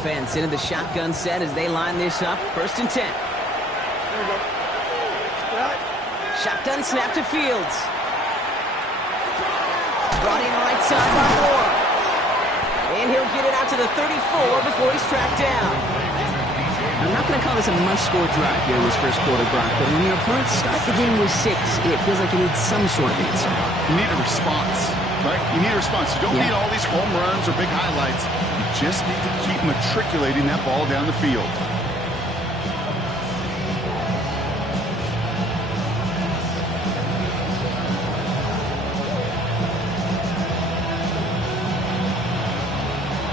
offense into the shotgun set as they line this up. 1st and 10. Shotgun snap to Fields. Brought in right side by Moore. And he'll get it out to the 34 before he's tracked down. I'm not going to call this a must-score drive here in this first quarter, Brock, but when your opponents start the game with 6, it feels like you need some sort of answer. You need a response, right? You need a response. You don't need all these home runs or big highlights. You just need to keep matriculating that ball down the field.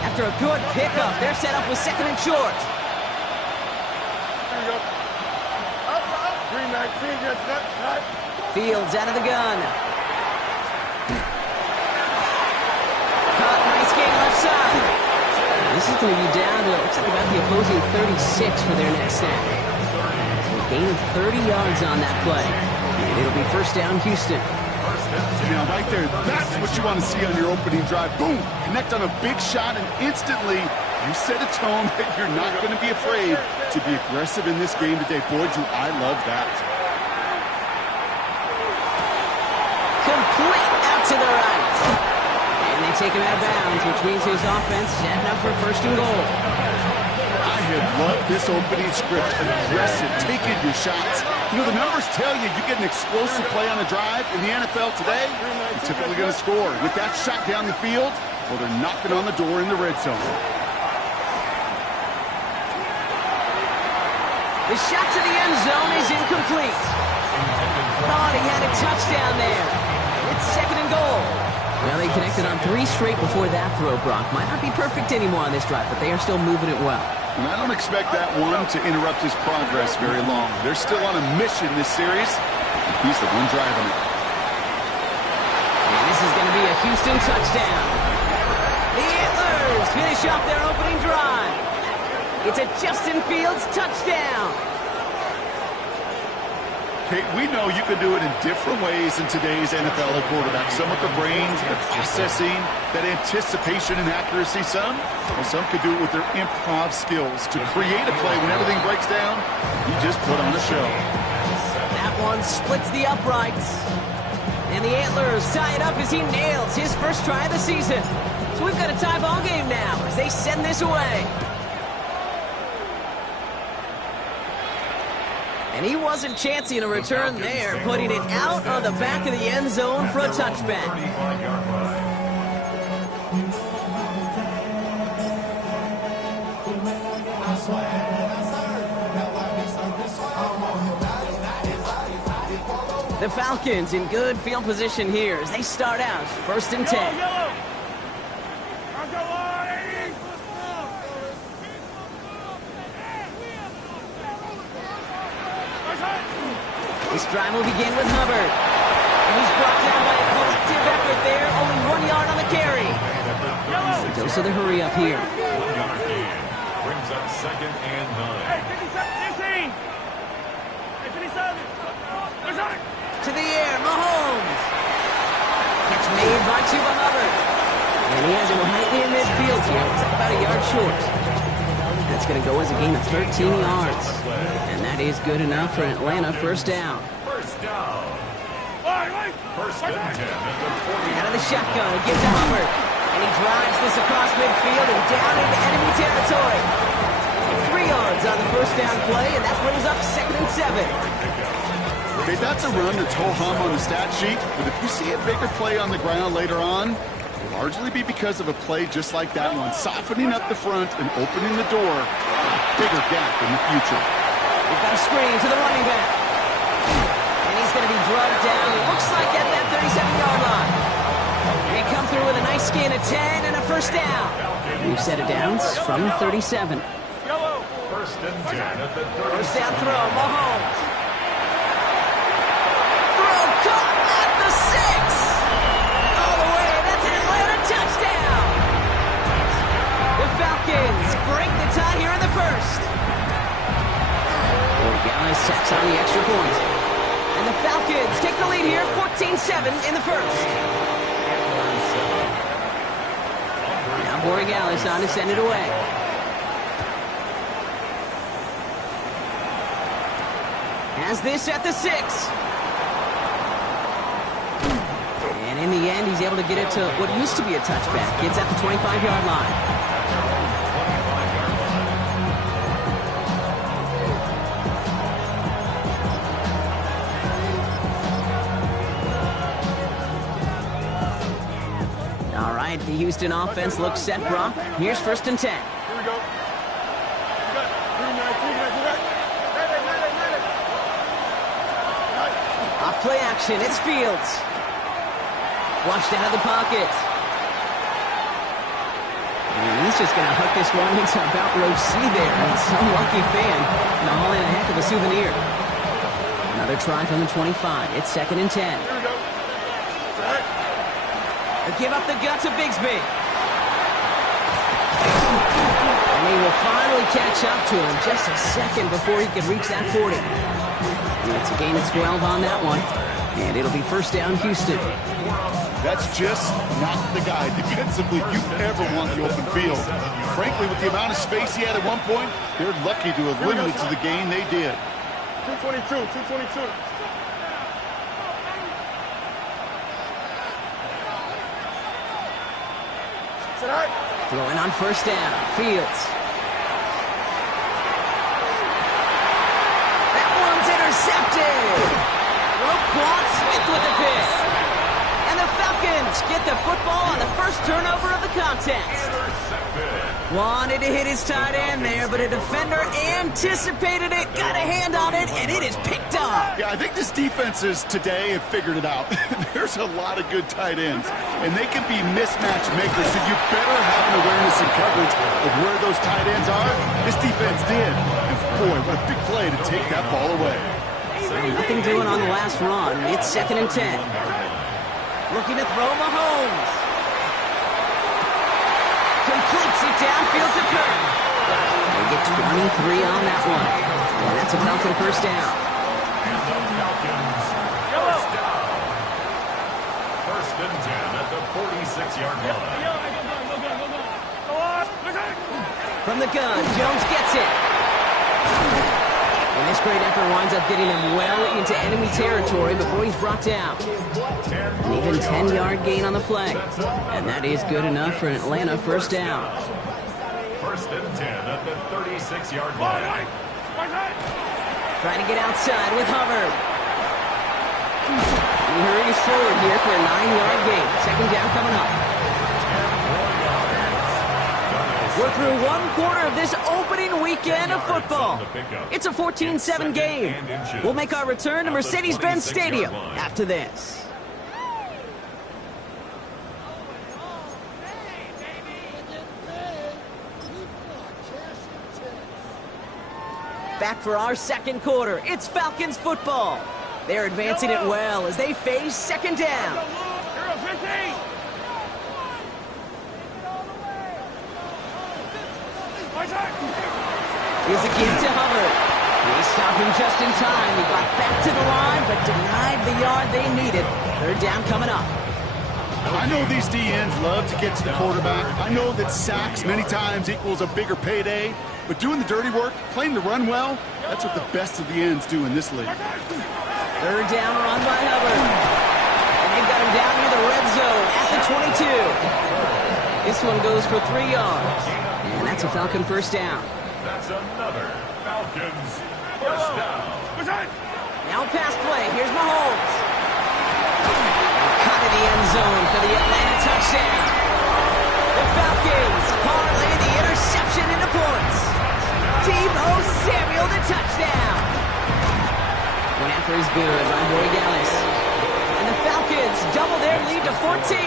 After a good pickup, they're set up with 2nd and short. Fields out of the gun. Caught, nice game left side. This is going to be down to, looks like about the opposing 36 for their next snap. So a gain of 30 yards on that play. And it'll be 1st down, Houston. Now, right there, that's what you want to see on your opening drive. Boom! Connect on a big shot, and instantly you set a tone that you're not going to be afraid to be aggressive in this game today. Boy, do I love that. Complete out to the right. And they take him out of bounds, which means his offense setting up for 1st and goal. I have loved this opening script. Aggressive, taking your shots. You know, the numbers tell you you get an explosive play on a drive in the NFL today, you're typically going to score. With that shot down the field, well, they're knocking on the door in the red zone. The shot to the end zone is incomplete. Thought he had a touchdown there. It's 2nd and goal. Well, they connected on 3 straight before that throw, Brock. Might not be perfect anymore on this drive, but they are still moving it well. And I don't expect that one to interrupt his progress very long. They're still on a mission this series. He's the one driving it. And this is going to be a Houston touchdown. The Antlers finish off their opening drive. It's a Justin Fields touchdown. Kate, we know you can do it in different ways in today's NFL quarterback. Some with the brains, the processing, that anticipation and accuracy. Some could do it with their improv skills to create a play when everything breaks down. You just put on a show. That one splits the uprights. And the Antlers tie it up as he nails his first try of the season. So we've got a tie ball game now as they send this away. And he wasn't chancing a return there, putting it out on the back of the end zone for a touchback. The Falcons in good field position here as they start out 1st and 10. This drive will begin with Hubbard. And he's brought down by a collective effort there. Only 1 yard on the carry. Dose of the hurry up here. 1 yard gain. Brings up 2nd and 9. Hey, 57, 15. Hey, 57. To the air, Mahomes. Catch made by Chuba Hubbard. And he has him right in midfield here. Looks like about a yard short. That's going to go as a gain of 13 yards. And that is good enough for an Atlanta 1st down. 1st down. 1st and 10 at the 20. Out of the shotgun, he gives to Hubbard. And he drives this across midfield and down into enemy territory. 3 yards on the 1st down play, and that brings up 2nd and 7. Okay, that's a run that's ho-hum on the stat sheet, but if you see a bigger play on the ground later on, it'll largely be because of a play just like that one, softening up the front and opening the door for a bigger gap in the future. We've got a screen to the running back. And he's going to be drugged down, it looks like at that 37-yard line. They come through with a nice gain of 10 and a 1st down. We've set it down from 37. 1st and 10 at the 30. 1st down throw, Mahomes. Throw caught at the 6. All the way, that's an Atlanta touchdown. The Falcons break the tie here in the 1st. Gallus sets on the extra point. And the Falcons take the lead here, 14-7 in the 1st. Now Borregales on to send it away. has this at the 6. And in the end, he's able to get it to what used to be a touchback. It's at the 25-yard line. All right, the Houston offense looks set, Brock. Here's 1st and 10. Here we go. Off play action, it's Fields. Flushed out of the pocket. And he's just going to hook this one into about row C there. And some lucky fan can haul in a heck of a souvenir. Another try from the 25. It's 2nd and 10. Here we go. They give up the gut to Bigsby. And he will finally catch up to him just a second before he can reach that 40. And it's a gain of 12 on that one. And it'll be 1st down, Houston. That's just not the guy defensively you ever want in the open field. Frankly, with the amount of space he had at one point, they're lucky to have limited to the gain they did. 222. Throwing on 1st down, Fields. That one's intercepted. Roquan Smith with the pick. And the Falcons get the football on the first turnover of the contest. Wanted to hit his tight end there, but a defender anticipated it, got a hand on it, and it is picked up. Yeah, I think this defenses today have figured it out. There's a lot of good tight ends, and they can be mismatch makers, so you better have an awareness and coverage of where those tight ends are. This defense did. And boy, what a big play to take that ball away. Nothing doing on the last run. It's 2nd and 10. Looking to throw Mahomes. Completes it downfield to Kirk. They get 23 on that one. And that's a Falcon 1st down. And the Falcons, 1st down. 1st and 10 at the 46-yard line. From the gun, Jones gets it. And this great effort winds up getting him well into enemy territory before he's brought down. An even 10-yard gain on the play. And that is good enough for an Atlanta 1st down. 1st and 10 at the 36-yard line. Trying to get outside with Hubbard. He hurries forward here for a 9-yard gain. 2nd down coming up. We're through one quarter of this opening weekend of football. It's a 14-7 game. We'll make our return to Mercedes-Benz Stadium after this. Back for our 2nd quarter. It's Falcons football. They're advancing it well as they face 2nd down. Here's a give to Hubbard. They stopped him just in time. He got back to the line, but denied the yard they needed. 3rd down coming up. I know these DNs love to get to the quarterback. I know that sacks many times equals a bigger payday. But doing the dirty work, playing the run well, that's what the best of the ends do in this league. 3rd down run by Hubbard. And they've got him down near the red zone at the 22. This one goes for 3 yards. And that's a Falcon 1st down. That's another Falcons 1st down. Now pass play. Here's Mahomes. Cut in the end zone for the Atlanta touchdown. The Falcons parlay the interception into points. Deebo Samuel the touchdown. Went after is good by Borregales. And the Falcons double their lead to 14.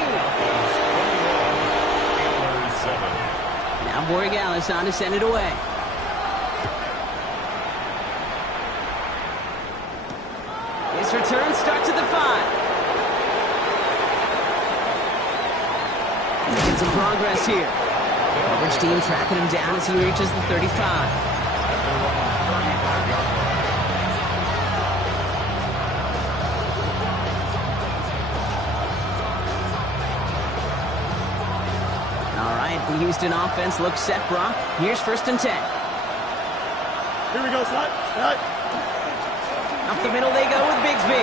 Now Borregales on to send it away. His return starts at the 5. Making some progress here. Coverage team tracking him down as he reaches the 35. The Houston offense looks set, Brock. Here's 1st and 10. Here we go, slide. Up the middle they go with Bigsby.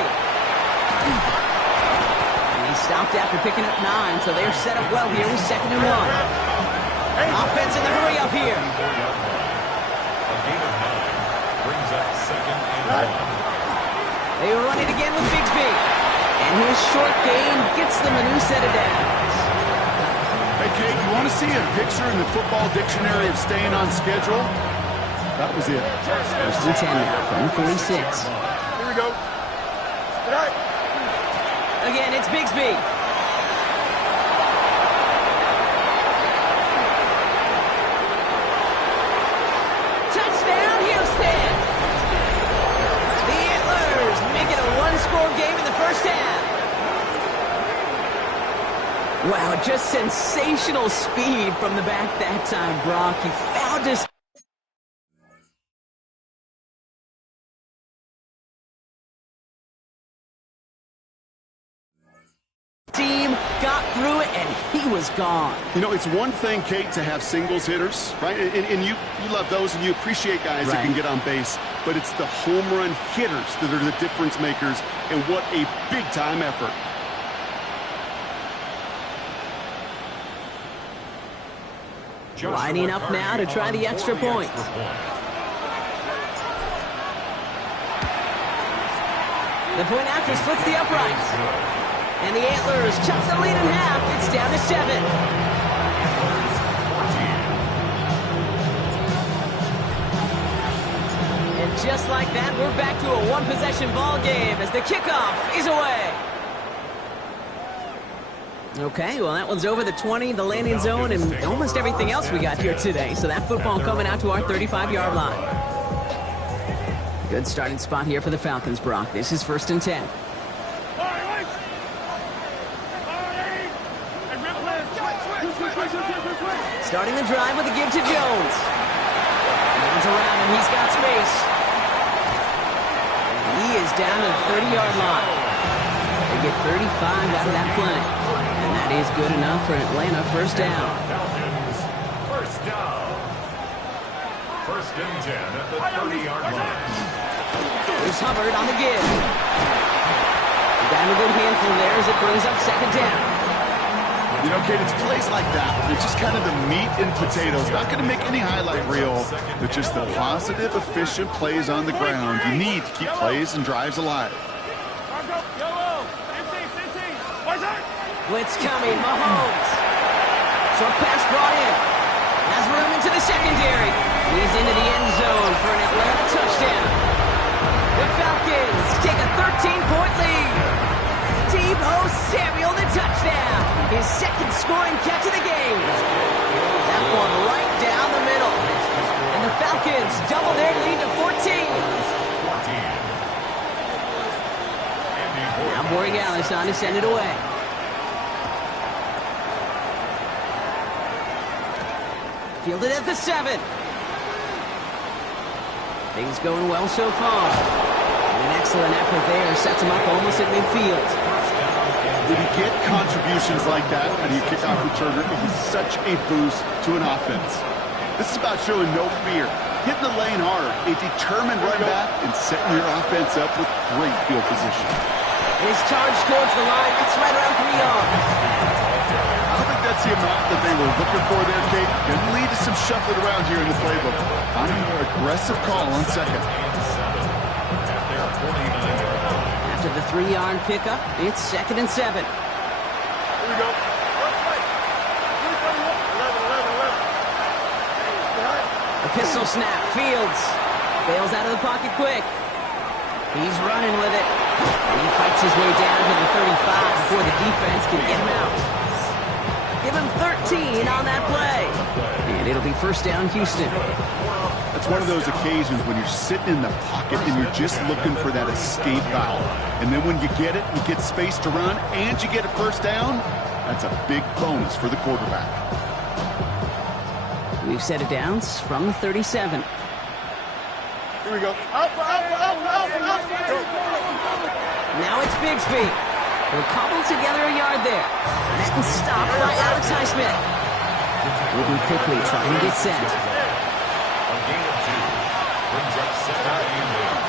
And he stopped after picking up 9, so they're set up well here with 2nd and 1. Offense in the hurry up here. A gain of 9 brings up 2nd and 1. They run it again with Bigsby. And his short gain gets them a new set of downs. Hey, Kate, you want to see a picture in the football dictionary of staying on schedule? That was it. 1st and 10 now from the 46. Here we go. Good night. Again, it's Bigsby. Touchdown, Houston! The Antlers make it a one-score game in the first half. Wow, just sensational speed from the back that time, Brock. He found his team, got through it, and he was gone. You know, it's one thing, Kate, to have singles hitters, right? And you love those, and you appreciate guys that can get on base. But it's the home run hitters that are the difference makers, and what a big-time effort. Lining up now to try the extra point. The point after splits the uprights. And the Antlers chop the lead in half. It's down to 7. And just like that, we're back to a one-possession ball game as the kickoff is away. Okay, well, that one's over the 20, the landing zone, and almost everything else we got here today. So that football coming out to our 35-yard line. Good starting spot here for the Falcons, Brock. This is 1st and 10. Starting the drive with a give to Jones. Runs around and he's got space. He is down to the 30-yard line. They get 35 out of that play. And that is good enough for Atlanta. First down. Falcons, first down. 1st and 10 at the 30-yard line. There's Hubbard on the give. Got a good handful there as it brings up 2nd down. You know, Kate, it's plays like that. It's just kind of the meat and potatoes. Not going to make any highlight reel, but just the positive, efficient plays on the ground. You need to keep plays and drives alive. Blitz coming, Mahomes. Short pass brought in. Has room into the secondary. He's into the end zone for an Atlanta touchdown. The Falcons take a 13-point lead. Deebo Samuel, the touchdown. His 2nd scoring catch of the game. That one right down the middle. And the Falcons double their lead to 14. Now Borregales on to send it away. Fielded at the 7. Things going well so far. And an excellent effort there sets him up almost at midfield. When you get contributions like that out of your kickoff returner, it is such a boost to an offense. This is about showing no fear, hitting the lane hard, a determined run back, and setting your offense up with great field position. His charge towards the line, it's right around 3 yards. I don't think that's the amount that they were looking for there, Kate. Going to lead to some shuffling around here in the playbook. Finding a more aggressive call on 2nd. After the 3-yard pickup, it's 2nd and 7. Here we go. A pistol snap, Fields bails out of the pocket quick. He's running with it. And he fights his way down to the 35 before the defense can get him out. Give him 13 on that play. And it'll be 1st down, Houston. That's one of those occasions when you're sitting in the pocket and you're just looking for that escape valve. And then when you get it, you get space to run, and you get a 1st down, that's a big bonus for the quarterback. We've set it downs from the 37. Here we go. Out. Now it's Bigsby. He'll cobble together a yard there. Met and stopped by Alex Highsmith. Moving quickly, trying to get set. A gain of 2 brings up 2nd and 8.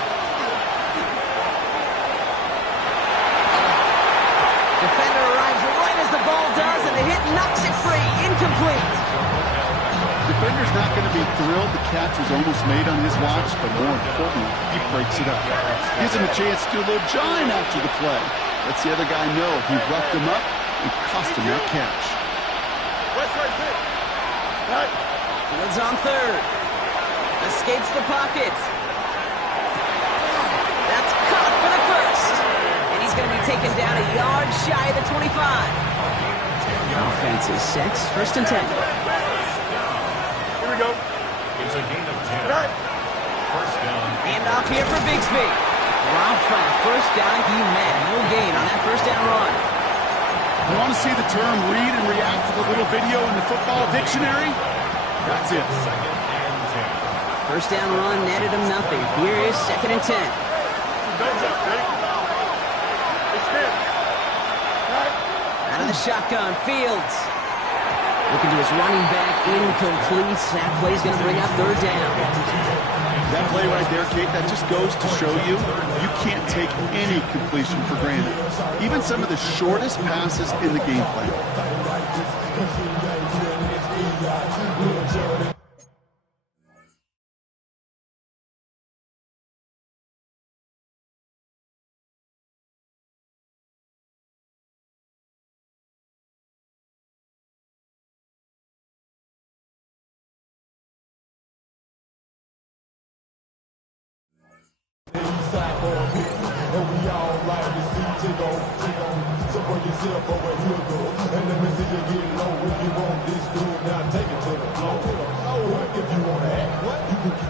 incomplete. Defender's not going to be thrilled the catch was almost made on his watch, but more importantly, he breaks it up. Gives him a chance to do a little jawing after the play. Lets the other guy know he roughed him up and cost him that catch. Fields on third. Escapes the pocket. That's caught for the first. And he's going to be taken down a yard shy of the 25. Offense is 6, 1st and 10. Here we go. It's a gain of 10. First down. And off here for Bigsby. Robbed by a first down he met. No gain on that first down run. You want to see the term read and react to the little video in the football dictionary? That's it. Second and 10. First down run netted him nothing. Here is 2nd and 10. Out of the shotgun, Fields. Looking to his running back, incomplete. That play's going to bring up 3rd down. That play right there, Kate, that just goes to show you can't take any completion for granted. Even some of the shortest passes in the game plan.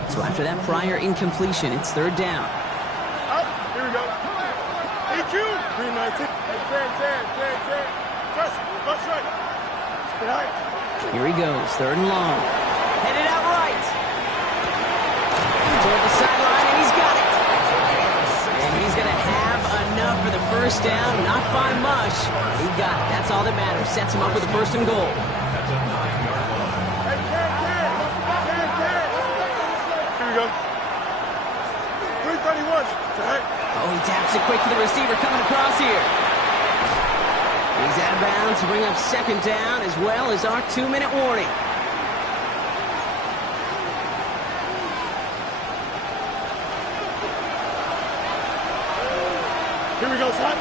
So after that prior incompletion, it's 3rd down. Up. Here we go. Hey, Q. 319. Hey, 10. Trust. Go straight. Get high. Here he goes, 3rd and long. Headed out right. Toward the sideline, and he's got it. And he's going to have enough for the first down. Not by much. He got it. That's all that matters. Sets him up with a 1st and goal. That's a 9-yard line. Hey, 10. Here we go. 331. Tonight. Oh, he taps it quick to the receiver coming across here. He's out of bounds to bring up 2nd down as well as our 2-minute warning. Here we go, son.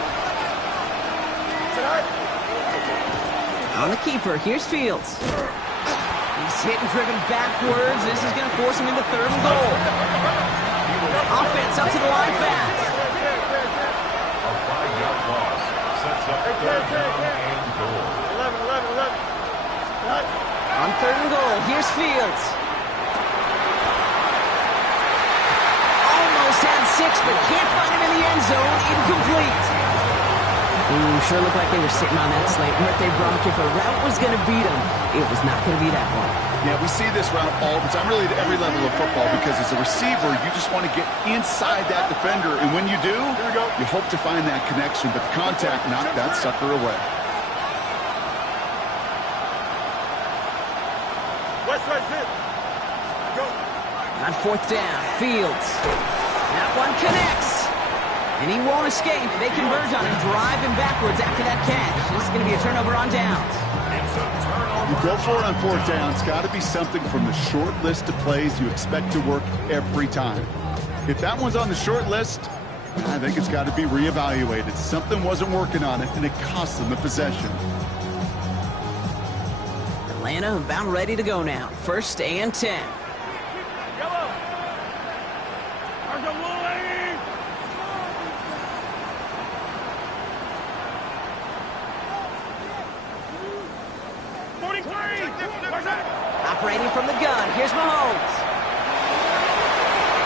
Tonight. On the keeper, here's Fields. He's hit and driven backwards. This is going to force him into 3rd and goal. Offense up to the line fast. A 5-yard loss sets up 3rd down and goal. 11. Tonight. On 3rd and goal, here's Fields. Almost had 6, but can't find him in the end zone. Incomplete. Ooh, sure looked like they were sitting on that slate. Weren't they, Brock? If a route was going to beat them, it was not going to be that one. Yeah, we see this route all the time, really at every level of football, because as a receiver, you just want to get inside that defender, and when you do, you hope to find that connection, but the contact knocked that sucker away. West right zip. Go. On 4th down, Fields. That one connects. And he won't escape. They converge on him, drive him backwards after that catch. This is going to be a turnover on downs. It's a turnover. You go for it on 4th down. It's got to be something from the short list of plays you expect to work every time. If that one's on the short list, I think it's got to be reevaluated. Something wasn't working on it, and it cost them the possession. Atlanta about ready to go now. 1st and 10. Yellow. Argo Woolley. Operating from the gun, here's Mahomes.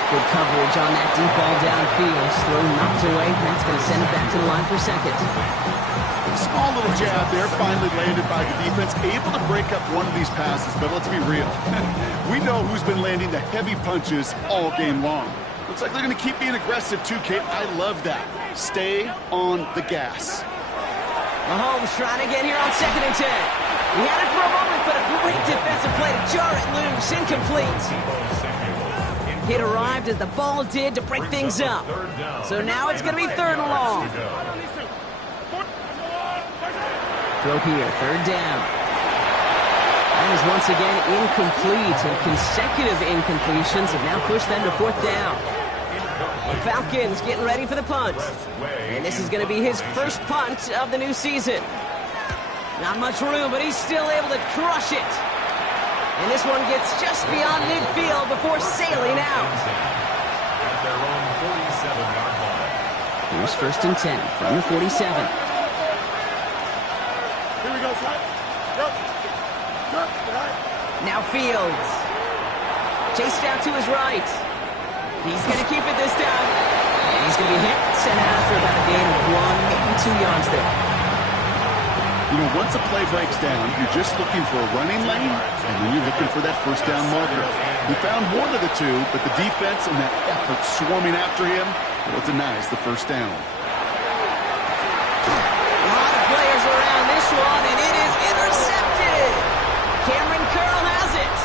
Good coverage on that deep ball downfield. Throw knocked away. That's going to send it back to the line for 2nd. Small little jab there, finally landed by the defense. Able to break up one of these passes, but let's be real. We know who's been landing the heavy punches all game long. Looks like they're going to keep being aggressive too, Kate. I love that. Stay on the gas. Mahomes trying to get here on 2nd and 10. He had it for a moment, but a great defensive play to jar it loose. Incomplete. It arrived as the ball did to break things up. So now it's going to be 3rd and long. Throw here, 3rd down. is once again incomplete, and consecutive incompletions have now pushed them to fourth down. The Falcons getting ready for the punt. And this is going to be his first punt of the new season. Not much room, but he's still able to crush it. And this one gets just beyond midfield before sailing out. At their own 47-yard line. Here's 1st and 10 from the 47. Here we go, son. Jump. Now Fields. Chased out to his right. He's going to keep it this time. And he's going to be hit, sent out for about a gain of 1, maybe 2 yards there. You know, once a play breaks down, you're just looking for a running lane, and then you're looking for that first down marker. He found one of the two, but the defense and that effort swarming after him, well, denies the first down. A lot of players around this one, and it is intercepted. Cameron Curl has it.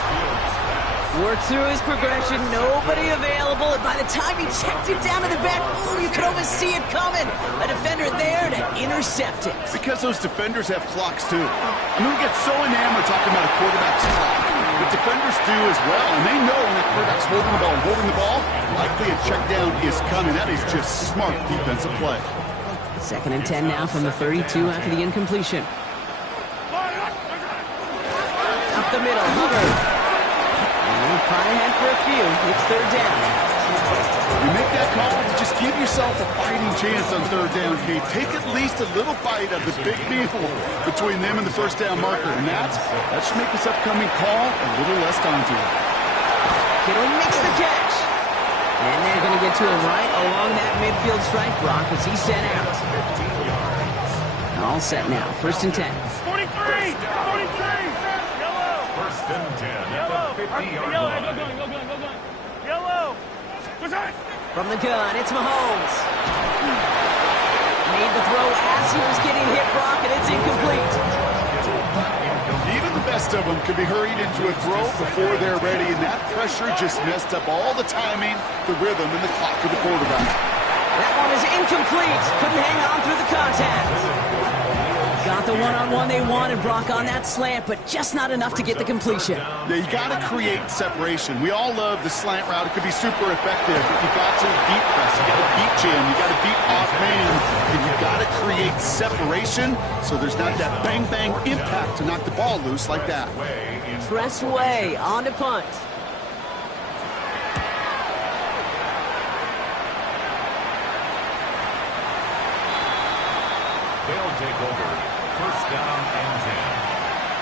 Worked through his progression, nobody available, and by the time he checked it down to the back, ooh, you could almost see it coming. A defender there to intercept it. Because those defenders have clocks, too. I mean, we get so enamored talking about a quarterback's clock, but defenders do as well, and they know when that quarterback's holding the ball, likely a check down is coming. That is just smart defensive play. 2nd and 10 now from the 32 after the incompletion. Up the middle, Hubbard. And fine ahead for a few. It's 3rd down. You make that call to just give yourself a fighting chance on 3rd down, Kate. Take at least a little bite of the big meal between them and the first down marker, and that should make this upcoming call a little less daunting. Kittle makes the catch. And they're going to get to him right along that midfield stripe, Brock, as he's sent out. All set now. 1st and 10. 43! 43! Yellow! 1st and 10 at the 50-yard line. Go going. Yellow! From the gun, it's Mahomes. Made the throw as he was getting hit, Brock, and it's incomplete. Even the best of them could be hurried into a throw before they're ready, and that pressure just messed up all the timing, the rhythm, and the clock of the quarterback. That one is incomplete. Couldn't hang on through the contact. Got the one-on-one they wanted, Brock, on that slant, but just not enough to get the completion. Yeah, you got to create separation. We all love the slant route. It could be super effective, but you got to beat press. You got to beat jam. You got to beat off man, and you got to create separation so there's not that bang-bang impact to knock the ball loose like that. Press way on to punt. They'll take over. 1st down and 10.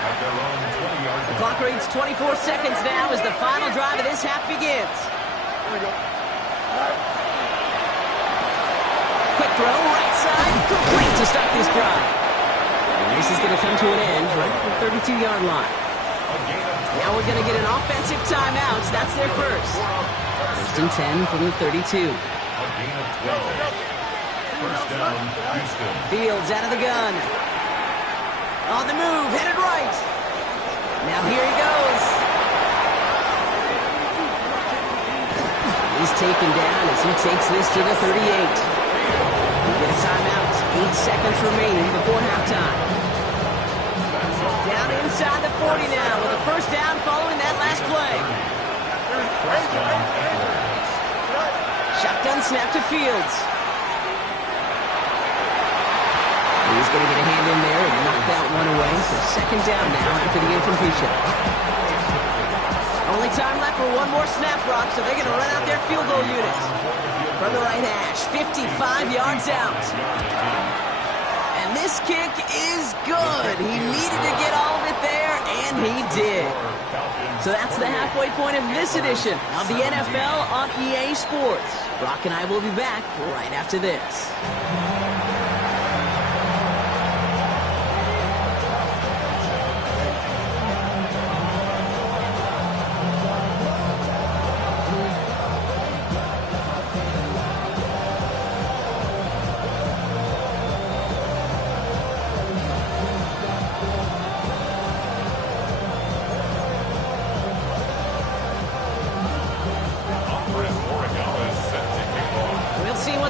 At their own 20-yard line. The clock reads 24 seconds now as the final drive of this half begins. Quick throw, right side, complete to start this drive. And this is going to come to an end right at the 32-yard line. Now we're going to get an offensive timeout. That's their first. 1st and 10 from the 32. A gain of 12. 1st down, Houston. Fields out of the gun. On the move, headed right. Now here he goes. He's taken down as he takes this to the 38. We get a timeout. 8 seconds remaining before halftime. Down inside the 40 now with a 1st down following that last play. Shotgun snap to Fields. He's going to get a hand in there and knock that one away. So 2nd down now after the incompletion. Only time left for one more snap, Brock, so they're going to run out their field goal unit. From the right hash, 55 yards out. And this kick is good. He needed to get all of it there, and he did. So that's the halfway point of this edition of the NFL on EA Sports. Brock and I will be back right after this.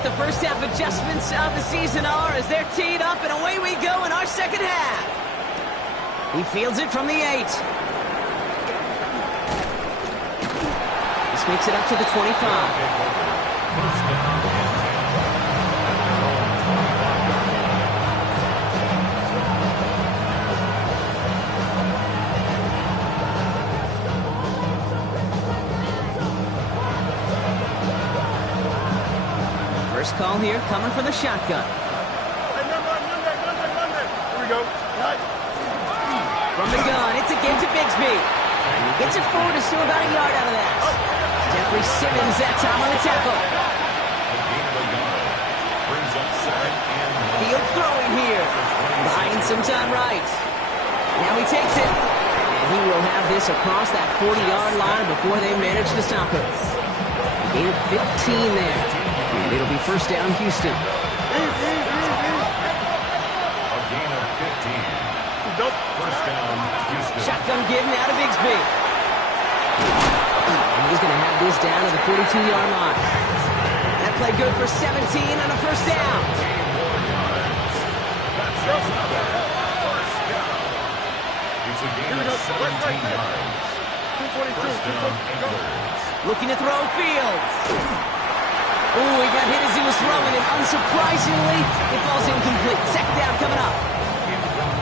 The first half adjustments of the season are as they're teed up, and away we go in our 2nd half. He fields it from the 8. This makes it up to the 25. First down and 10. First call here coming from the shotgun. Hey, Monday. Here we go. Right. From the gun, it's a game to Bigsby. And he gets it forward to still about a yard out of that. Jeffrey Simmons that time on the tackle. The gain of a yard brings up second and 1. Field throwing here. Buying some time right. Now he takes it. And he will have this across that 40-yard line before they manage to stop it. Gain of 15 there. And it'll be first down Houston. A gain of 15. First down, Houston. Shotgun give now to Bigsby. And he's going to have this down to the 42-yard line. That play good for 17 and a first down. It's a gain of 17 yards. First down, England. Looking to throw Fields. Oh, he got hit as he was throwing, and unsurprisingly, it falls incomplete. Second down coming up.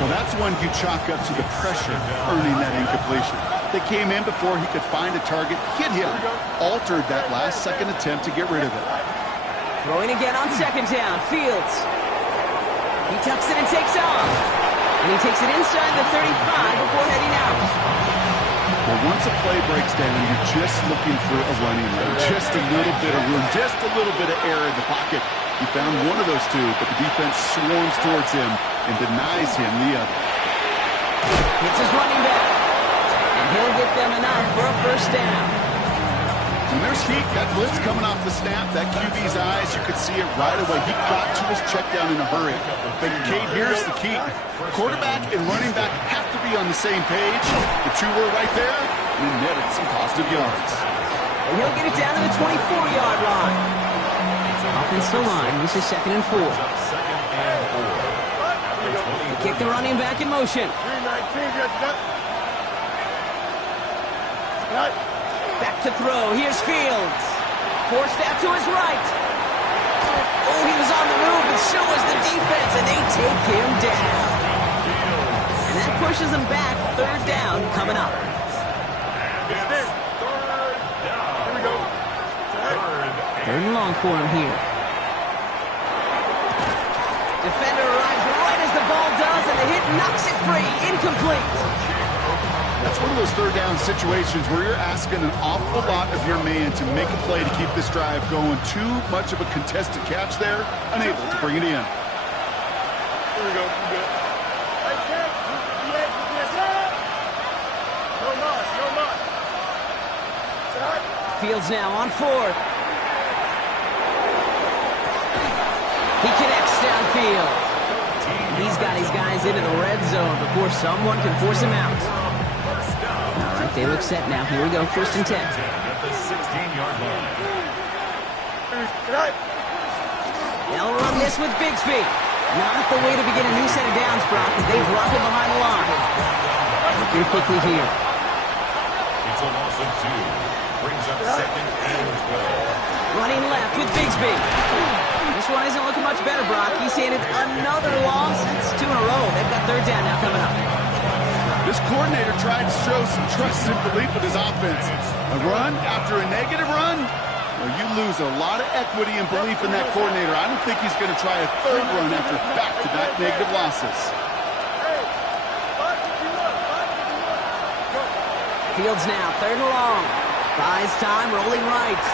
Well, that's one you chalk up to the pressure earning that incompletion. They came in before he could find a target, hit him, altered that last second attempt to get rid of it. Throwing again on second down. Fields. He tucks it and takes off. And he takes it inside the 35 before heading out. Well, once a play breaks down, you're just looking for a running lane. Just a little bit of room, just a little bit of air in the pocket. He found one of those two, but the defense swarms towards him and denies him the other. Hits his running back. And he'll get them enough for a first down. When there's heat, that blitz coming off the snap, that QB's eyes, you could see it right away. He got to his check down in a hurry. But, Kate, here's the key. Quarterback and running back have to be on the same page. The two were right there, and he netted some positive yards. And he'll get it down to the 24-yard line. Offensive line, this is second and 4. Second and 4. They kick the running back in motion. 319, right. Back to throw. Here's Fields. Forced out to his right. Oh, he was on the move, and so was the defense, and they take him down. And that pushes him back. Third down coming up. It's third down. Here we go. Third and long for him here. Defender arrives right as the ball does, and the hit knocks it free. Incomplete. That's one of those third down situations where you're asking an awful lot of your man to make a play to keep this drive going. Too much of a contested catch there, unable to bring it in. Here we go. Good. Hey, Jack. No loss. Fields now on fourth. He connects downfield. He's got his guys into the red zone before someone can force him out. All right, they look set now. Here we go, first and 10. At the 16-yard line. They'll run this with Bigsby. Not the way to begin a new set of downs, Brock, as they drop it behind the line. Looking quickly here. It's a loss of 2. Brings up second and 12. Running left with Bigsby. This one isn't looking much better, Brock. He's saying it's another loss. It's 2 in a row. They've got third down now coming up. This coordinator tried to show some trust and belief with his offense. A run after a negative run? Well, you lose a lot of equity and belief in that coordinator. I don't think he's going to try a third run after back-to-back negative losses. Fields now, third and long. Buys time, rolling right.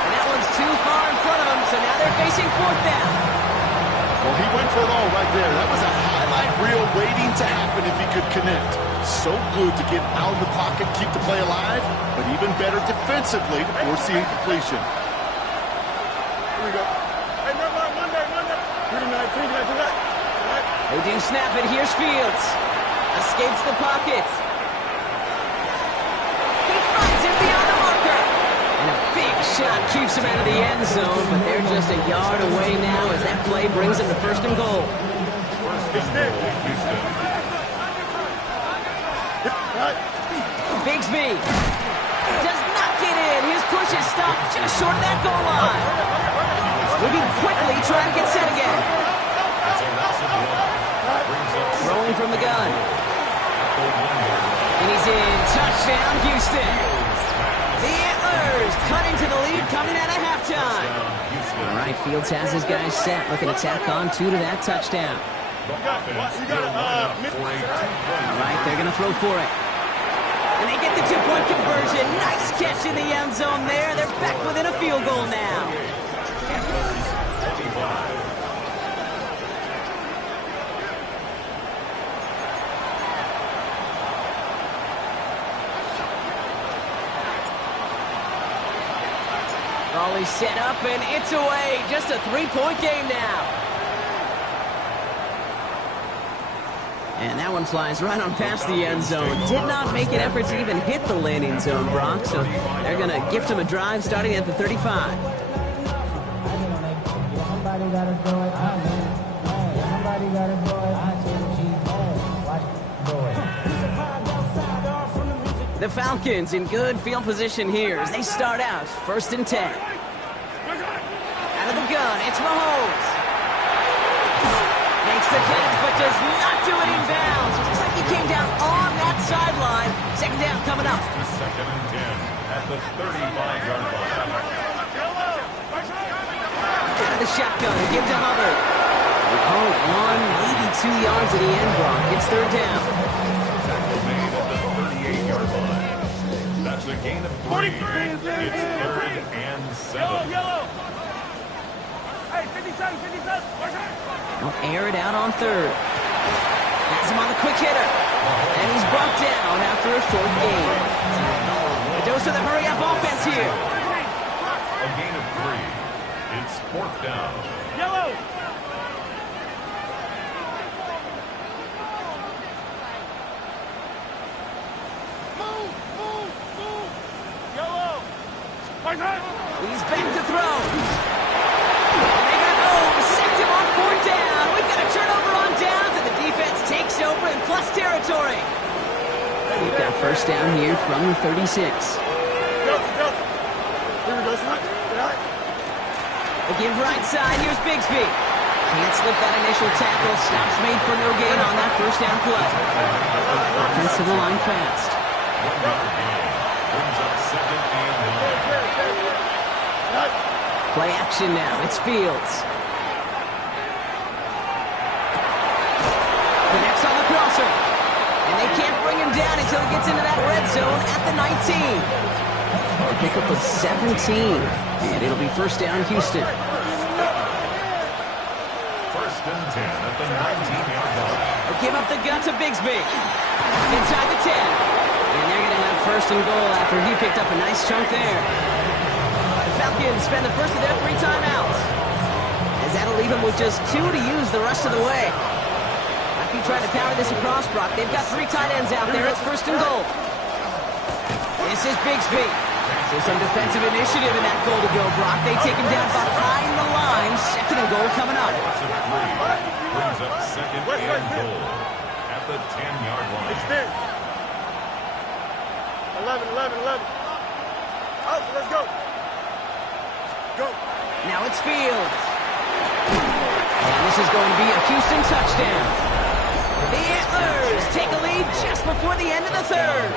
And that one's too far in front of him, so now they're facing fourth down. Well, he went for it all right there. That was a highlight reel waiting to happen if he could connect. So good to get out of the pocket, keep the play alive, but even better defensively to force the incompletion. Here we go. Hey, Monday. 319. They do snap it. Here's Fields. Escapes the pocket. He finds it beyond the marker. And a big shot keeps him out of the end zone, but they're just a yard away now as that play brings him to first and goal. Bigsby does not get in. push is stopped just short of that goal line. Moving quickly, trying to get set again. Throwing from the gun. And he's in. Touchdown, Houston. The Antlers cut into the lead coming out of halftime. All right, Fields has his guys set, looking to tack on 2 to that touchdown. All right, they're going to throw for it. And they get the 2-point conversion. Nice catch in the end zone there. They're back within a field goal now. Raleigh set up, and it's away. Just a 3-point game now. And that one flies right on past the end zone. Did not make an effort to even hit the landing zone, Brock. So they're going to gift him a drive starting at the 35. The Falcons in good field position here as they start out 1st and 10. Out of the gun, it's Mahomes. Makes the catch, but does not do it in bounds. Looks like he came down on that sideline. 2nd down coming up. 2nd and 10 at the 35-yard line. Out of the shotgun, give to Hubbard. They call it 1, maybe 2 yards at the end, Brock. It's 3rd down. Tackle made at the 38-yard line. That's a gain of 3. It's 3rd and 7. Yellow. Hey, 57, 57. They'll air it out on 3rd. Has him on the quick hitter. And he's brought down after a short gain. A dose of the hurry-up offense here. A gain of 3. It's 4th down. Yellow. Move. Yellow. He's back to throw. And they got home. Sacked him on 4th down. We've got a turnover on downs, and the defense takes over in plus territory. We've got 1st down here from the 36. Here we go, Smack. A give right side. Here's Bigsby. Can't slip that initial tackle. Stops made for no gain on that 1st down play. Offensive line fast. Brings up 2nd and 9. Play action now. It's Fields. Connects on the crosser. And they can't bring him down until he gets into that red zone at the 19. A pickup of 17. And it'll be 1st down, Houston. 1st and 10 at the 19-yard line. They give up the gut to Bigsby. It's inside the 10. And they're going to have 1st and goal after he picked up a nice chunk there. The Falcons spend the first of their 3 timeouts. As that'll leave them with just 2 to use the rest of the way. Might be trying to power this across, Brock. They've got 3 tight ends out there. It's 1st and goal. This is Bigsby. So some defensive initiative in that goal to go, Brock. They take him down behind the line. 2nd and goal coming up. Brings up 2nd and goal at the 10-yard line. Extend. 11. Out, let's go. Now it's Fields. And this is going to be a Houston touchdown. The Antlers take a lead just before the end of the 3rd.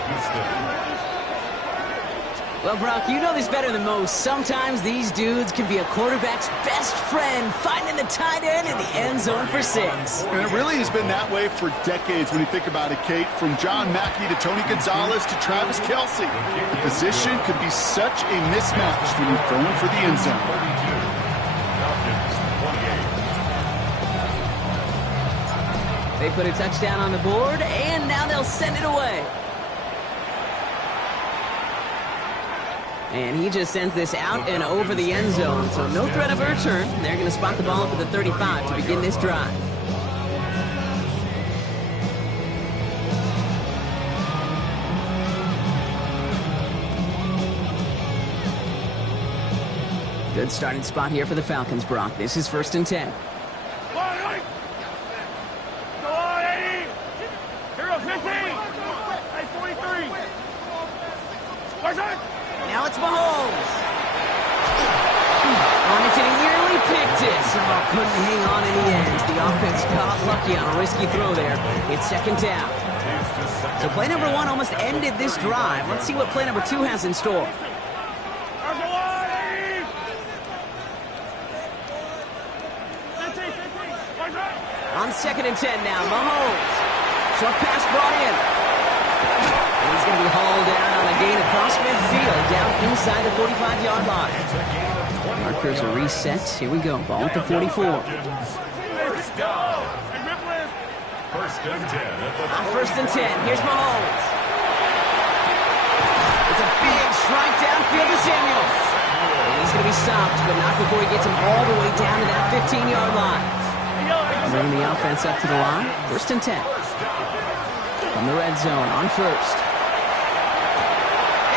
Well, Brock, you know this better than most. Sometimes these dudes can be a quarterback's best friend, finding the tight end in the end zone for 6. And it really has been that way for decades when you think about it, Kate. From John Mackey to Tony Gonzalez to Travis Kelce. The position could be such a mismatch when you're going for the end zone. They put a touchdown on the board, and now they'll send it away. And he just sends this out and over the end zone, so no threat of a return. They're going to spot the ball up at the 35 to begin this drive. Good starting spot here for the Falcons, Brock. This is 1st and 10. Now it's Mahomes. And he nearly picked it. Oh, couldn't hang on in the end. The offense got lucky on a risky throw there. It's second down. So play number 1 almost ended this drive. Let's see what play number 2 has in store. On 2nd and 10 now, Mahomes. Short pass brought in. And he's going to be hauled down on a gain across midfield, down inside the 45-yard line. Markers are reset. Here we go. Ball at the 44. First down. First and 10. On 1st and 10, here's Mahomes. It's a big strike downfield to Samuel. And he's going to be stopped, but not before he gets him all the way down to that 15-yard line. Bringing the offense up to the line. 1st and 10. From the red zone on 1st.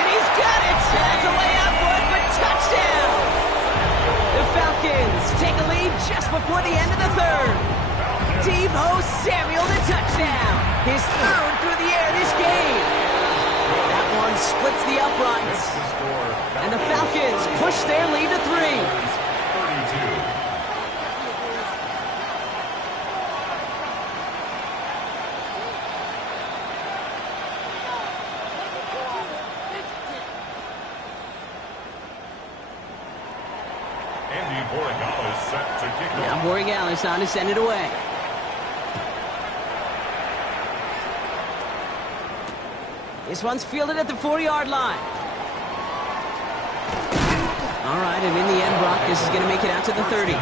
And he's got it! That's a way out for it for touchdown! The Falcons take a lead just before the end of the 3rd. Deebo Samuel the touchdown. His 3rd through the air this game. That one splits the uprights. And the Falcons push their lead to 3. 32. Now Borregales on to send it away. This one's fielded at the 4-yard line. All right, and in the end, Brock, this is going to make it out to the 30.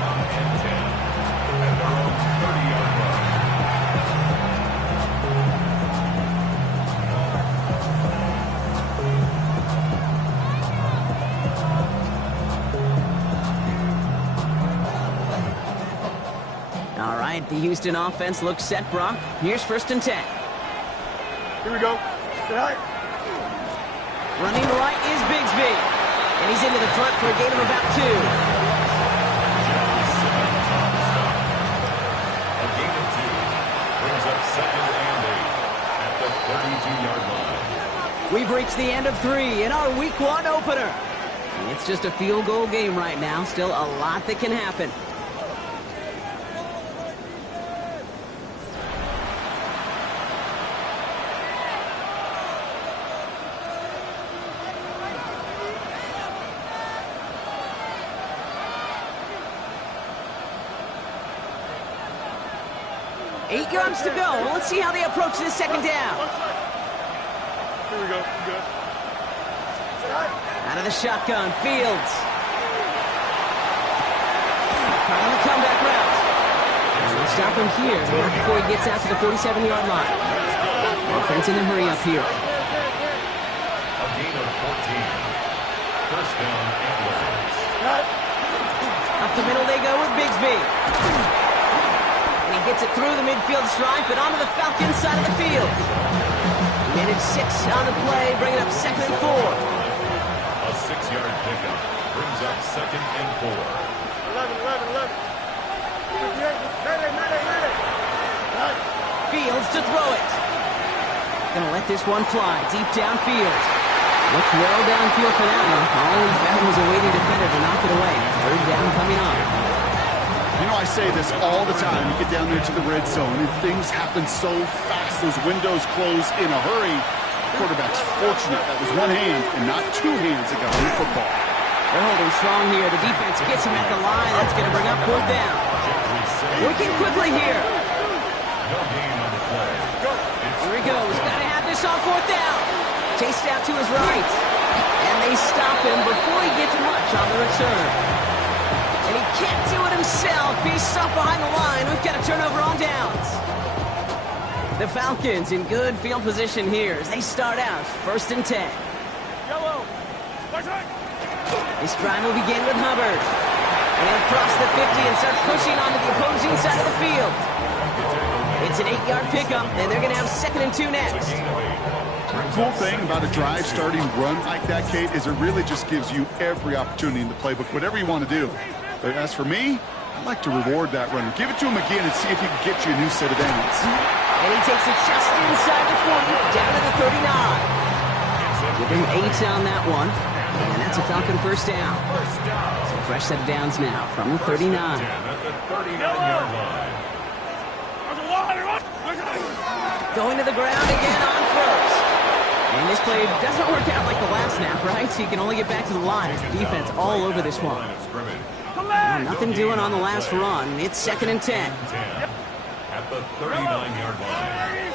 All right, the Houston offense looks set, Brock. Here's 1st and 10. Here we go. Right. Running right is Bigsby. And he's into the front for a gain of about 2. A gain of 2 brings up 2nd and 8 at the 32-yard line. We've reached the end of 3 in our Week 1 opener. It's just a field goal game right now. Still a lot that can happen. Eight yards to go. Let's see how they approach this 2nd down. Here we go. Good. Out of the shotgun, Fields. Caught on the comeback route. And we'll stop him here, but not before he gets out to the 47-yard line. Offense in the hurry up here. A gain of 14. First down and 11. Up the middle they go with Bigsby. Gets it through the midfield stripe and onto the Falcons side of the field. Minute 6 on the play, bringing up 2nd and 4. A 6-yard pickup brings up 2nd and 4. 11. Fields to throw it. Gonna let this one fly deep downfield. Looked well downfield for that one. All he found was a waiting defender to knock it away. 3rd down coming up. You know, I say this all the time. You get down there to the red zone, and things happen so fast. Those windows close in a hurry. The quarterback's fortunate that was one hand and not 2 hands that got on the football. They're holding strong here. The defense gets him at the line. That's going to bring up 4th down. Working quickly here. No gain on the play. Here he goes. Got to have this on 4th down. Chased out to his right. And they stop him before he gets much on the return. And he can't do it himself. He's stuck behind the line. We've got a turnover on downs. The Falcons in good field position here as they start out 1st and 10. Yellow. This drive will begin with Hubbard. And he'll cross the 50 and start pushing onto the opposing side of the field. It's an 8-yard pickup, and they're going to have 2nd and 2 next. Cool thing about a drive starting run like that, Kate, is it really just gives you every opportunity in the playbook, whatever you want to do. But as for me, I like to reward that runner. Give it to him again and see if he can get you a new set of downs. And he takes it just inside the 40, down to the 39. Give him 8 on that one. And that's a Falcon first down. So a fresh set of downs now from the 39. At the 39-yard line. Going to the ground again on first. And this play doesn't work out like the last snap, right? So you can only get back to the line. It's the defense all over this one. Well, nothing doing on the last run. It's 2nd and 10. At the 39-yard line.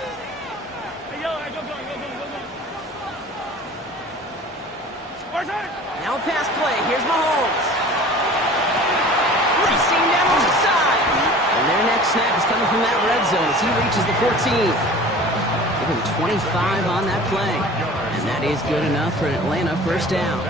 Now a pass play. Here's Mahomes. Racing down on the side. And their next snap is coming from that red zone as he reaches the 14. Give him 25 on that play. And that is good enough for an Atlanta first down.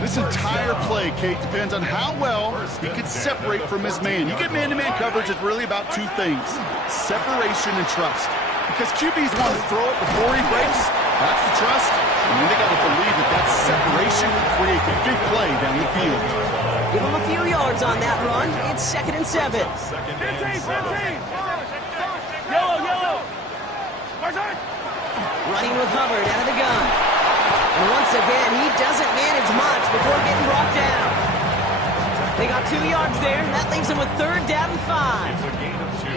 This entire play, Kate, depends on how well he can separate from his man. You get man-to-man coverage, it's really about two things: separation and trust. Because QBs want to throw it before he breaks. That's the trust. And then they got to believe that that separation can create a big play down the field. Give him a few yards on that run. It's 2nd and 7. 15. Yellow. Running with Hubbard out of the gun. And once again, he doesn't manage much before getting brought down. They got 2 yards there, and that leaves him with 3rd down and 5. It's a gain of 2.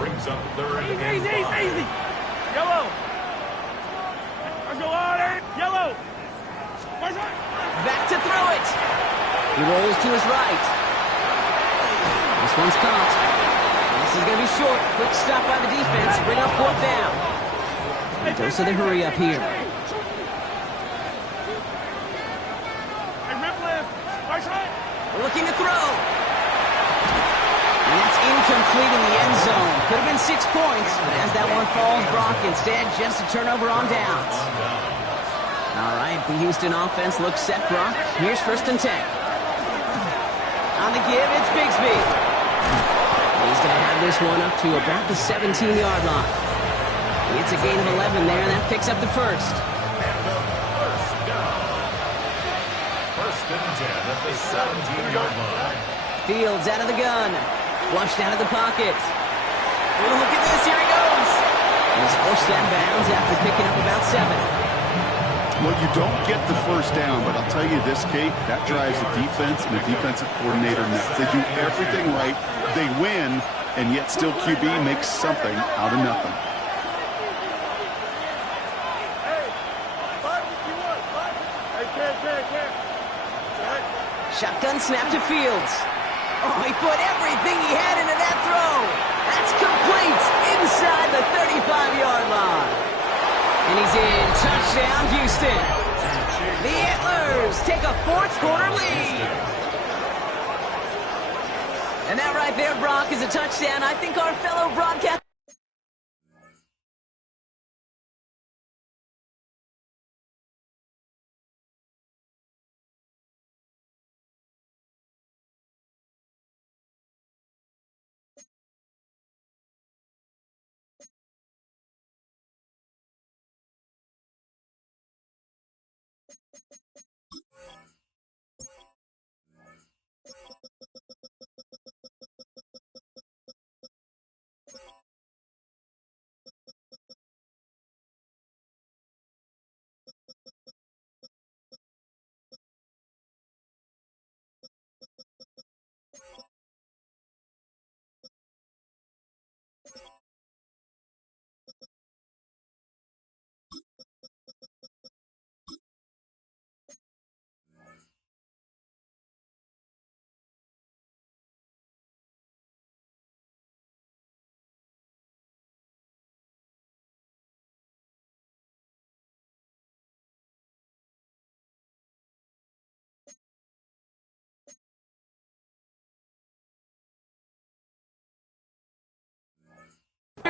Brings up 3rd and 5. Easy. Yellow. Yellow. Back to throw it. He rolls to his right. This one's caught. This is going to be short. Quick stop by the defense. Bring up 4th down. Dose of the hurry up here. Looking to throw. And that's incomplete in the end zone. Could have been 6 points, but as that one falls, Brock instead just a turnover on downs. All right, the Houston offense looks set, Brock. Here's 1st and 10. On the give, it's Bigsby. He's going to have this one up to about the 17-yard line. It's a gain of 11 there, and that picks up the first. First and 10 at the 17-yard line. Fields out of the gun. Flushed out of the pocket. Oh, look at this. Here he goes. And he's forced that bounds after picking up about 7. Well, you don't get the first down, but I'll tell you this, Kate, that drives the defense and the defensive coordinator nuts. They do everything right. They win, and yet still QB makes something out of nothing. Shotgun snap to Fields. Oh, he put everything he had into that throw. That's complete inside the 35-yard line. And he's in. Touchdown, Houston. The Antlers take a 4th quarter lead. And that right there, Brock, is a touchdown. I think our fellow broadcast...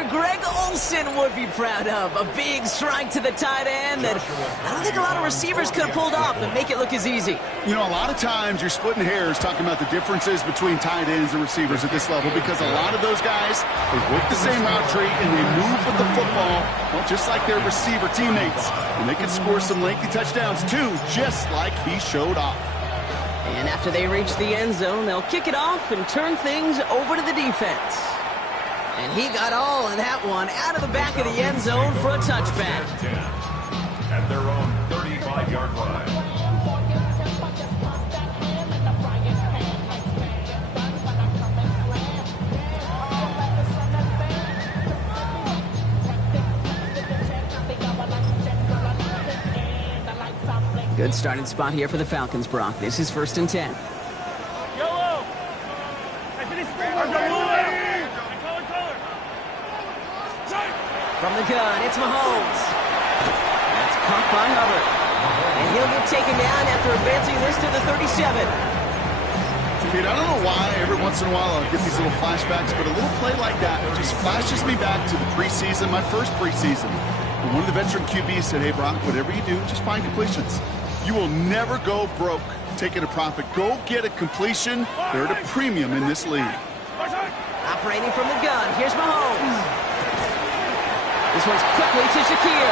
Greg Olsen would be proud of. A big strike to the tight end that I don't think a lot of receivers could have pulled off and make it look as easy. You know, a lot of times you're splitting hairs talking about the differences between tight ends and receivers at this level because a lot of those guys, they work the same route tree and they move with the football, well, just like their receiver teammates. And they can score some lengthy touchdowns too, just like he showed off. And after they reach the end zone, they'll kick it off and turn things over to the defense. And he got all of that one out of the back of the end zone for a touchback. At their own 35-yard line. Good starting spot here for the Falcons, Brock. This is 1st and 10. Yellow! From the gun, it's Mahomes. That's caught by Hubbard. And he'll get taken down after advancing this to the 37. Pete, I don't know why every once in a while I'll get these little flashbacks, but a little play like that just flashes me back to the preseason, my first preseason. And one of the veteran QBs said, hey, Brock, whatever you do, just find completions. You will never go broke taking a profit. Go get a completion. They're at a premium in this league. Operating from the gun, here's Mahomes. This one's quickly to Shakir.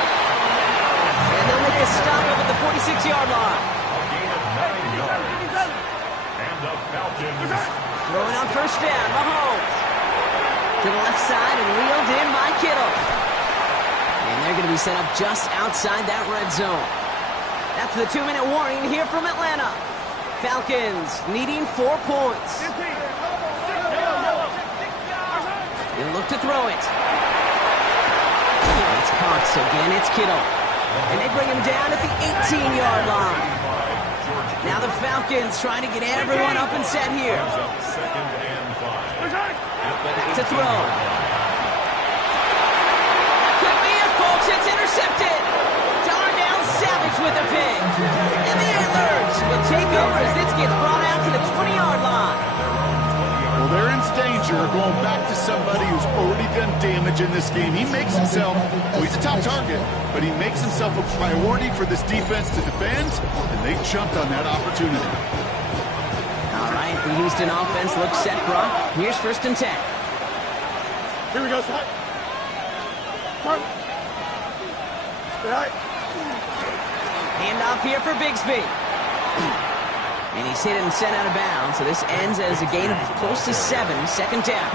And they'll make a stop up at the 46-yard line. Throwing on 1st down, Mahomes. To the left side and wheeled in by Kittle. And they're going to be set up just outside that red zone. That's the 2-minute warning here from Atlanta. Falcons needing 4 points. They'll look to throw it. It's caught, so again it's Kittle. And they bring him down at the 18-yard line. Now the Falcons trying to get everyone up and set here. Back to throw. That could be it, folks. It's intercepted. Darnell Savage with a pick. And the Antlers will take over as this gets brought out to the 20-yard line. Well, they're in danger going back to somebody who's already done damage in this game. He makes himself, well, he's a top target, but he makes himself a priority for this defense to defend, and they jumped on that opportunity. All right, the Houston offense looks set, Brock. Here's 1st and 10. Here we go, son. Come. Handoff here for Bigsby. And he's hit and sent out of bounds, so this ends as a gain of close to 7, 2nd down.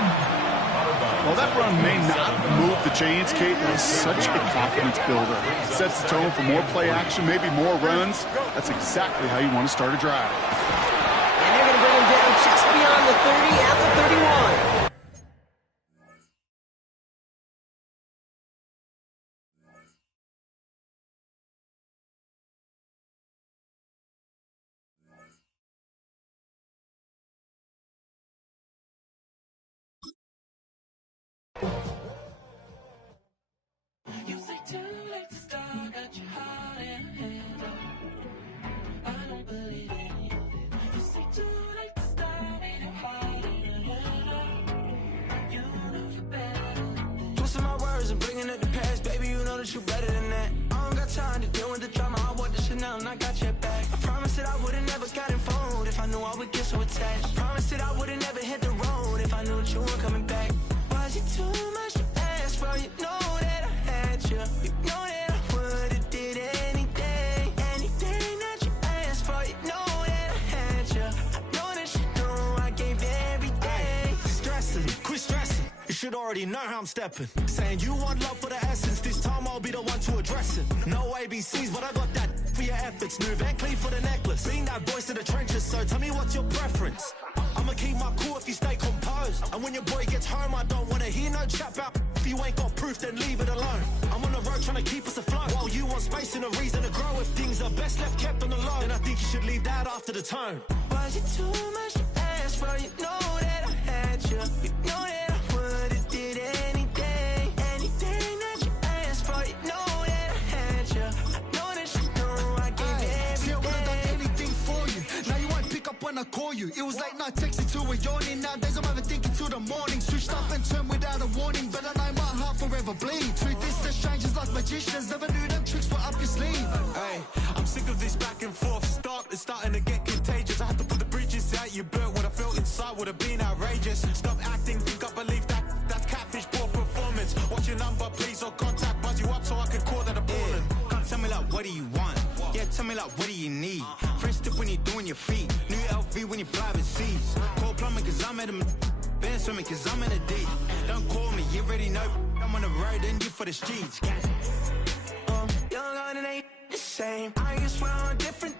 Well, that run may not move the chains, Kate, but it's such a confidence builder. It sets the tone for more play action, maybe more runs. That's exactly how you want to start a drive. And they're going to bring him down just beyond the 30 at the 31. You say too late to start, got your heart in hand. I don't believe it. You say too late to start, ain't it hard in hand? You know you better than that. Twisting my words and bringing up the past, baby, you know that you better than that. I don't got time to deal with the drama, I want the shit now and I got your back. I promised that I would've never got involved if I knew I would get so attached. I promised that I would've never hit the road if I knew that you weren't coming back. Was it too much to ask for? You know that I had you. You know that I would've did anything, anything that you asked for. You know that I had you. I know that you know I gave everything. Stressing, quit stressing. You should already know how I'm stepping. Saying you want love for the essence. This time I'll be the one to address it. No ABCs, but I got that for your efforts. New Van Cleef for the necklace. Being that voice in the trenches, so tell me what's your preference. I'ma keep my cool if you stay composed. And when your boy gets home, I don't wanna hear no chat about. If you ain't got proof, then leave it alone. I'm on the road trying to keep us afloat. While you want space and a reason to grow. If things are best left kept on the low, then I think you should leave that after the tone. Was it too much to ask for? You know that I had you. You know that I would've did anything, anything that you asked for. You know that I had you. I know that you know I gave everything. See, I would've done anything for you. Now you won't pick up when I call you. It was late night texting to a yawning. Nowadays I'm overthinking till the morning. Switched up and turned without a warning, but I know my heart forever bleeds. Truth is, the strangers like magicians. Never knew them tricks were up your sleeve. Hey, I'm sick of this back and forth. It's starting to get contagious. I had to put the bridges out you built. What I felt inside would have been outrageous. Stop acting, think I believe that. That's catfish, poor performance. What's your number, please, or contact? Buzz you up so I can call that appalling. Can't tell me like, what do you want? Yeah, tell me like, what do you need? Fresh tip when you're doing your feet. New LV when you fly overseas. Call plumbing cause I'm at a band swimming cause I'm in a deep. Don't call me, you already know. I'm on the road and you for the streets. Young and ain't the same. I just went on a different